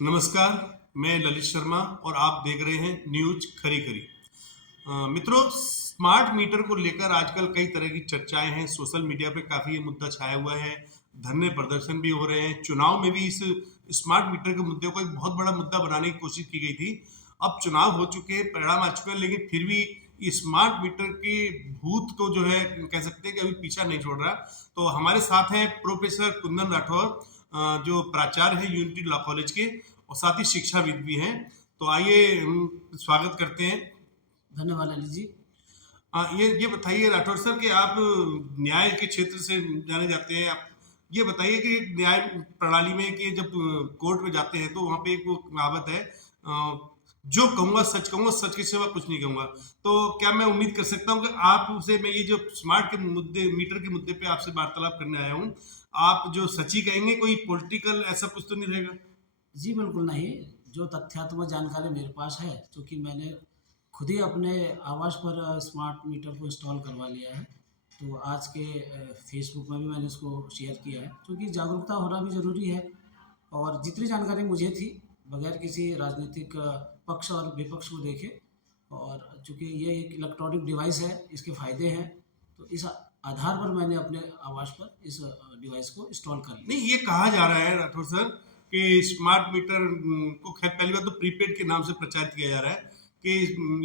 नमस्कार, मैं ललित शर्मा और आप देख रहे हैं न्यूज खरी खरी। मित्रों, स्मार्ट मीटर को लेकर आजकल कई तरह की चर्चाएं हैं। सोशल मीडिया पे काफी ये मुद्दा छाया हुआ है। धरने प्रदर्शन भी हो रहे हैं। चुनाव में भी इस स्मार्ट मीटर के मुद्दे को एक बहुत बड़ा मुद्दा बनाने की कोशिश की गई थी। अब चुनाव हो चुके हैं, परिणाम आ चुके हैं, लेकिन फिर भी ये स्मार्ट मीटर के भूत को जो है कह सकते हैं कि अभी पीछा नहीं छोड़ रहा। तो हमारे साथ हैं प्रोफेसर कुंदन राठौर, जो प्राचार्य है यूनिटी लॉ कॉलेज के और साथ ही शिक्षाविद भी हैं। तो आइए हम स्वागत करते हैं। धन्यवाद ललित जी। ये बताइए राठौर सर कि आप न्याय के क्षेत्र से जाने जाते हैं। आप ये बताइए कि न्याय प्रणाली में कि जब कोर्ट में जाते हैं तो वहाँ पे एक वो कहावत है, जो कहूँगा सच के सिवा कुछ नहीं कहूँगा। तो क्या मैं उम्मीद कर सकता हूँ कि आपसे मैं ये जो स्मार्ट के मुद्दे मीटर के मुद्दे पे आपसे वार्तालाप करने आया हूँ, आप जो सच ही कहेंगे, कोई पॉलिटिकल ऐसा कुछ तो नहीं रहेगा? जी, बिल्कुल नहीं। जो तथ्यात्मक जानकारी मेरे पास है, चूँकि मैंने खुद ही अपने आवास पर स्मार्ट मीटर को इंस्टॉल करवा लिया है, तो आज के फ़ेसबुक में भी मैंने उसको शेयर किया है, क्योंकि जागरूकता होना भी ज़रूरी है। और जितनी जानकारी मुझे थी, बगैर किसी राजनीतिक पक्ष और विपक्ष को देखे, और चूँकि ये एक इलेक्ट्रॉनिक डिवाइस है, इसके फ़ायदे हैं, तो इस आधार पर मैंने अपने आवास पर इस डिवाइस को इंस्टॉल कर नहीं, लिया। ये कहा जा रहा है राठौर सर कि स्मार्ट मीटर को, खैर पहली बात तो प्रीपेड के नाम से प्रचारित किया जा रहा है कि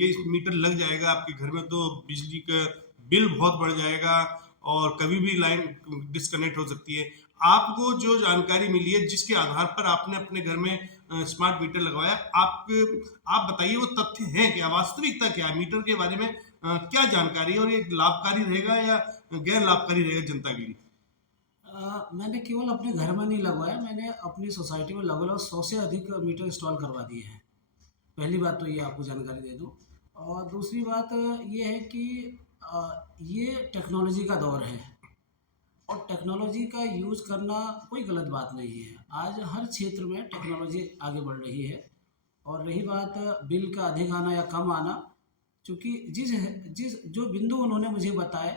ये मीटर लग जाएगा आपके घर में तो बिजली का बिल बहुत बढ़ जाएगा और कभी भी लाइन डिस्कनेक्ट हो सकती है। आपको जो जानकारी मिली है, जिसके आधार पर आपने अपने घर में स्मार्ट मीटर लगवाया, आप बताइए वो तथ्य है क्या, वास्तविकता क्या है मीटर के बारे में? क्या जानकारी है और ये लाभकारी रहेगा या गैर लाभकारी रहेगा जनता के लिए? मैंने केवल अपने घर में नहीं लगवाया, मैंने अपनी सोसाइटी में लगभग 100 से अधिक मीटर इंस्टॉल करवा दिए हैं। पहली बात तो ये आपको जानकारी दे दूँ। और दूसरी बात ये है कि ये टेक्नोलॉजी का दौर है, और टेक्नोलॉजी का यूज़ करना कोई गलत बात नहीं है। आज हर क्षेत्र में टेक्नोलॉजी आगे बढ़ रही है। और रही बात बिल का अधिक आना या कम आना, चूँकि जिस जिस जो बिंदु उन्होंने मुझे बताए,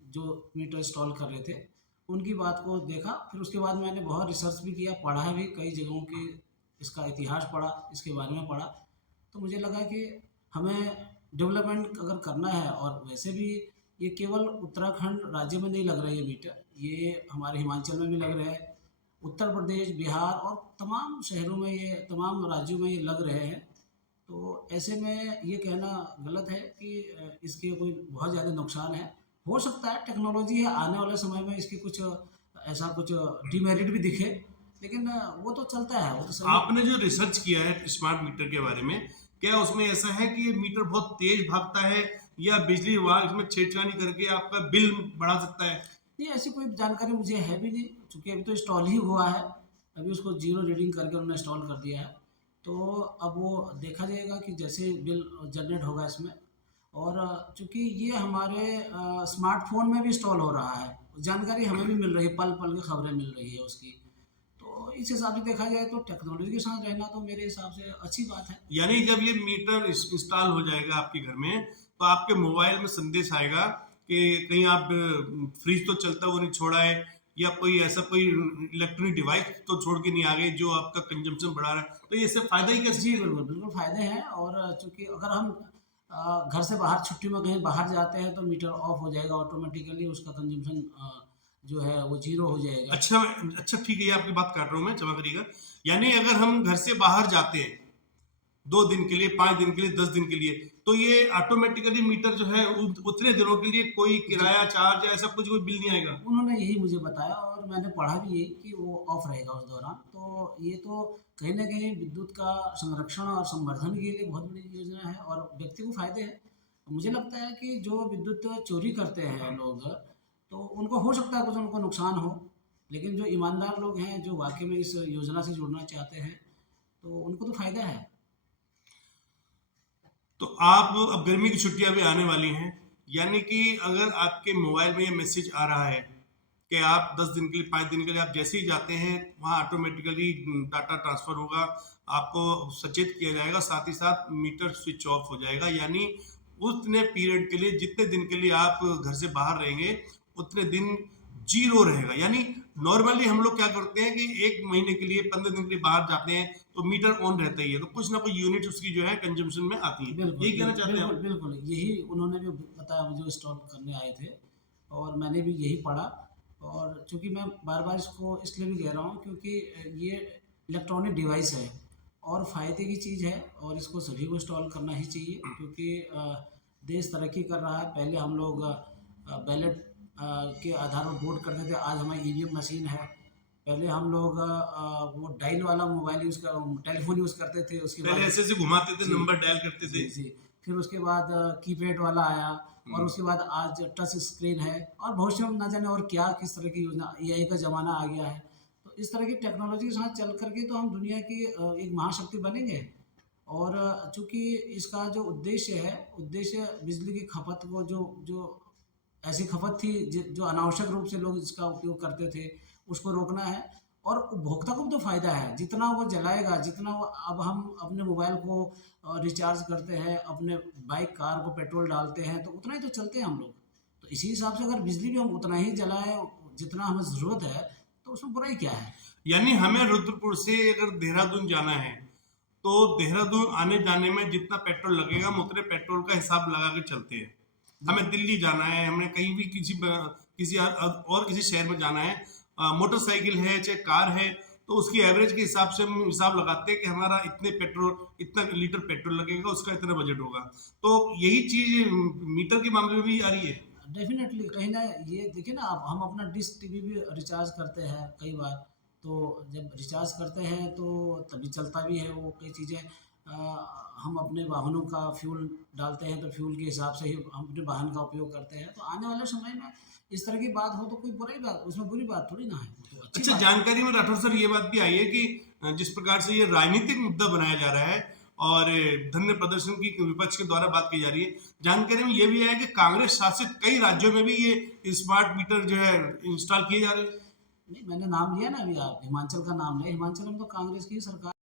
जो मीटर इंस्टॉल कर रहे थे, उनकी बात को देखा, फिर उसके बाद मैंने बहुत रिसर्च भी किया, पढ़ा भी, कई जगहों के इसका इतिहास पढ़ा, इसके बारे में पढ़ा। तो मुझे लगा कि हमें डेवलपमेंट अगर करना है, और वैसे भी ये केवल उत्तराखंड राज्य में नहीं लग रहे ये मीटर, ये हमारे हिमाचल में भी लग रहे हैं, उत्तर प्रदेश, बिहार और तमाम शहरों में, ये तमाम राज्यों में ये लग रहे हैं। तो ऐसे में ये कहना गलत है कि इसके कोई बहुत ज़्यादा नुकसान है। हो सकता है टेक्नोलॉजी है, आने वाले समय में इसकी कुछ ऐसा कुछ डिमेरिट भी दिखे, लेकिन वो तो चलता है, वो तो सभी। आपने जो रिसर्च किया है स्मार्ट मीटर के बारे में, क्या उसमें ऐसा है कि ये मीटर बहुत तेज भागता है या बिजली विभाग इसमें छेड़छाड़ी करके आपका बिल बढ़ा सकता है? नहीं, ऐसी कोई जानकारी मुझे है भी नहीं, चूँकि अभी तो इंस्टॉल ही हुआ है। अभी उसको ज़ीरो रीडिंग करके उन्होंने इंस्टॉल कर दिया है। तो अब वो देखा जाएगा कि जैसे बिल जनरेट होगा इसमें। और चूँकि ये हमारे स्मार्टफ़ोन में भी इंस्टॉल हो रहा है, जानकारी हमें भी मिल रही है, पल-पल की खबरें मिल रही है उसकी। तो इस हिसाब से देखा जाए तो टेक्नोलॉजी के साथ रहना तो मेरे हिसाब से अच्छी बात है। यानी जब ये मीटर इंस्टॉल हो जाएगा आपके घर में, तो आपके मोबाइल में संदेश आएगा कि कहीं आप फ्रिज तो चलता हुआ नहीं छोड़ा है या कोई ऐसा कोई इलेक्ट्रॉनिक डिवाइस तो छोड़ के नहीं आ गए जो आपका कंजम्पशन बढ़ा रहा है। तो ये इससे फायदा ही जी, कैसे है? बिल्कुल, बिल्कुल फ़ायदे हैं। और चूँकि अगर हम घर से बाहर छुट्टी में कहीं बाहर जाते हैं, तो मीटर ऑफ हो जाएगा ऑटोमेटिकली, उसका कंज़म्पशन जो है वो ज़ीरो हो जाएगा। अच्छा, अच्छा ठीक है, ये आपकी बात काट रहा हूँ मैं, क्षमा करिएगा। यानी अगर हम घर से बाहर जाते हैं 2 दिन के लिए, 5 दिन के लिए, 10 दिन के लिए, तो ये ऑटोमेटिकली मीटर जो है उतने दिनों के लिए कोई जी, किराया चार्ज या ऐसा कुछ कोई बिल नहीं आएगा? उन्होंने यही मुझे बताया, और मैंने पढ़ा भी यही कि वो ऑफ रहेगा उस दौरान। तो ये तो कहीं न कहीं विद्युत का संरक्षण और संवर्धन के लिए बहुत बड़ी योजना है, और व्यक्ति को फ़ायदे हैं। मुझे लगता है कि जो विद्युत चोरी करते हैं लोग, तो उनको हो सकता है कुछ उनको नुकसान हो, लेकिन जो ईमानदार लोग हैं, जो वाक़ई में इस योजना से जुड़ना चाहते हैं, तो उनको तो फ़ायदा है। तो आप, अब गर्मी की छुट्टियां भी आने वाली हैं, यानी कि अगर आपके मोबाइल में ये मैसेज आ रहा है कि आप 10 दिन के लिए, 5 दिन के लिए आप जैसे ही जाते हैं वहाँ ऑटोमेटिकली डाटा ट्रांसफर होगा, आपको सचेत किया जाएगा, साथ ही साथ मीटर स्विच ऑफ हो जाएगा। यानी उतने पीरियड के लिए, जितने दिन के लिए आप घर से बाहर रहेंगे, उतने दिन जीरो रहेगा। यानी नॉर्मली हम लोग क्या करते हैं कि 1 महीने के लिए, 15 दिन के लिए बाहर जाते हैं, तो मीटर ऑन रहता ही है, तो कुछ ना कुछ यूनिट उसकी जो है कंजम्पशन में आती है। बिल्कुल, यही कहना चाहते हैं बिल्कुल, आप? बिल्कुल। यही उन्होंने भी बताया मुझे, इंस्टॉल करने आए थे और मैंने भी यही पढ़ा। और चूँकि मैं बार-बार इसको इसलिए भी कह रहा हूँ क्योंकि ये इलेक्ट्रॉनिक डिवाइस है और फ़ायदे की चीज़ है और इसको सभी को इंस्टॉल करना ही चाहिए क्योंकि देश तरक्की कर रहा है। पहले हम लोग बैलेट के आधार पर वोट करते थे, आज हमारी ईवीएम मशीन है। पहले हम लोग वो डायल वाला मोबाइल टेलीफ़ोन यूज़ करते थे, उसके पहले बाद ऐसे ऐसे घुमाते थे, जी, नंबर डायल करते थे। जी, जी। फिर उसके बाद कीपैड वाला आया और उसके बाद आज टच स्क्रीन है और भविष्य में ना जाने और क्या किस तरह की योजना, एआई का ज़माना आ गया है। तो इस तरह की टेक्नोलॉजी के साथ चल कर के तो हम दुनिया की एक महाशक्ति बनेंगे। और चूँकि इसका जो उद्देश्य बिजली की खपत को जो जो ऐसी खपत थी जो अनावश्यक रूप से लोग इसका उपयोग करते थे, उसको रोकना है। और उपभोक्ता को भी तो फ़ायदा है, जितना वो जलाएगा, जितना वो, अब हम अपने मोबाइल को रिचार्ज करते हैं, अपने बाइक कार को पेट्रोल डालते हैं, तो उतना ही तो चलते हैं हम लोग। तो इसी हिसाब से अगर बिजली भी हम उतना ही जलाएँ जितना हमें ज़रूरत है, तो उसमें बुराई क्या है? यानी हमें रुद्रपुर से अगर देहरादून जाना है, तो देहरादून आने जाने में जितना पेट्रोल लगेगा हम उतने पेट्रोल का हिसाब लगा के चलते हैं। हमें दिल्ली जाना है, हमें कहीं भी किसी और किसी शहर में जाना है, मोटरसाइकिल है चाहे कार है, तो उसकी एवरेज के हिसाब से हम हिसाब लगाते हैं कि हमारा इतना लीटर पेट्रोल लगेगा, उसका इतना बजट होगा। तो यही चीज मीटर के मामले में भी आ रही है। डेफ़िनेटली कहीं न, ये देखिए ना, अब हम अपना डिश टीवी भी रिचार्ज करते हैं कई बार, तो जब रिचार्ज करते हैं तो तभी चलता भी है वो कई चीज़ें। हम अपने वाहनों का फ्यूल डालते हैं तो फ्यूल के हिसाब से ही हम अपने वाहन का उपयोग करते हैं। तो आने वाले समय में इस तरह की बात हो तो कोई बुराई बात, उसमें बुरी बात थोड़ी ना है, वो तो अच्छी अच्छा, बात है। जानकारी में राठौर सर ये बात भी आई है कि जिस प्रकार से ये राजनीतिक मुद्दा बनाया जा रहा है और धरने प्रदर्शन की विपक्ष के द्वारा बात की जा रही है, जानकारी में ये भी है कि कांग्रेस शासित कई राज्यों में भी ये स्मार्ट मीटर जो है इंस्टॉल किए जा रहे हैं। नहीं, मैंने नाम लिया ना अभी, आप हिमाचल का नाम लिया, हिमाचल में तो कांग्रेस की ही सरकार